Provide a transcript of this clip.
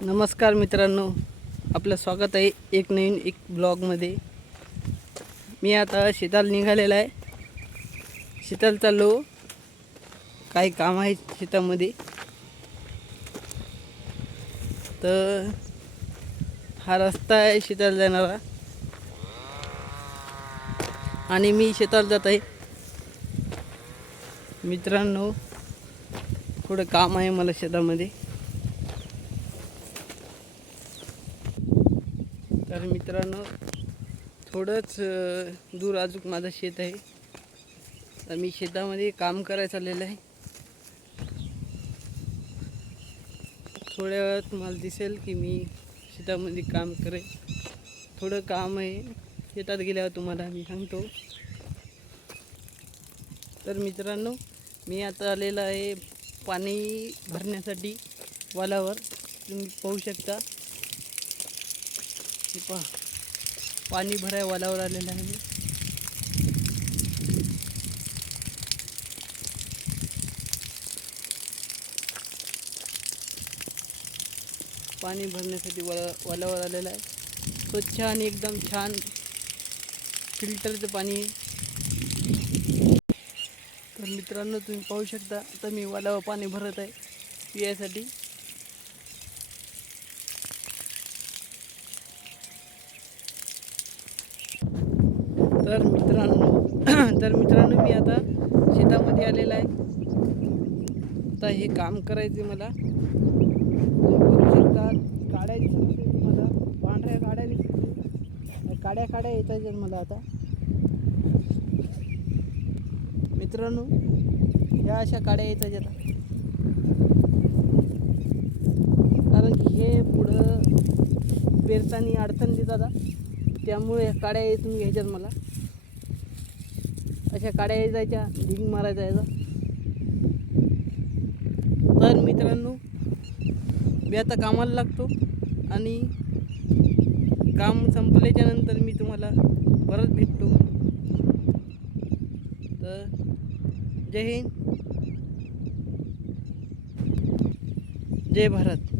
नमस्कार मित्रांनो, आपलं स्वागत आहे एक नवीन ब्लॉगमध्ये। मी आता शेताला निघालेला आहे। शेताला चाललो, काही काम आहे शेतामध्ये। तर हा रस्ता आहे शेताला जाणारा आणि मी शेताला जात आहे। मित्रांनो, थोडं काम आहे मला शेतामध्ये। तर मित्रांनो, थोडंच दूर अजून माझं शेत आहे। तर मी शेतामध्ये काम करायला चाललेलं आहे। थोड्या वेळात तुम्हाला दिसेल की मी शेतामध्ये काम करेन। थोडं काम आहे, शेतात गेल्यावर तुम्हाला मी सांगतो। तर मित्रांनो, मी आता आलेला आहे पाणी भरण्यासाठी वालावर। तुम्ही पाहू शकता, पहा, पाणी भराय वालावर आलेलं आहे मी। पाणी भरण्यासाठी वालावर आलेलं आहे। स्वच्छ आणि एकदम छान फिल्टरचं पाणी आहे। तर मित्रांनो, तुम्ही पाहू शकता, आता मी वालावर पाणी भरत आहे पिण्यासाठी। तर मित्रांनो मी आता शेतामध्ये आलेला आहे। आता हे काम करायचे मला। बघू शकता, काड्या दिसते तुम्हाला, पांढऱ्या काड्या दिसते, काड्या येत आहेत मला आता। मित्रांनो, ह्या अशा काड्या येत आहेत आता, कारण की हे पुढं पेरताना अडचण देतात, त्यामुळे ह्या काड्या येतून घ्यायच्यात मला। अशा काड्या यायच्या, ढिंग मारायचा याचा। तर मित्रांनो, मी आता कामाला लागतो आणि काम संपल्याच्या नंतर मी तुम्हाला परत भेटतो। तर जय हिंद, जय भारत।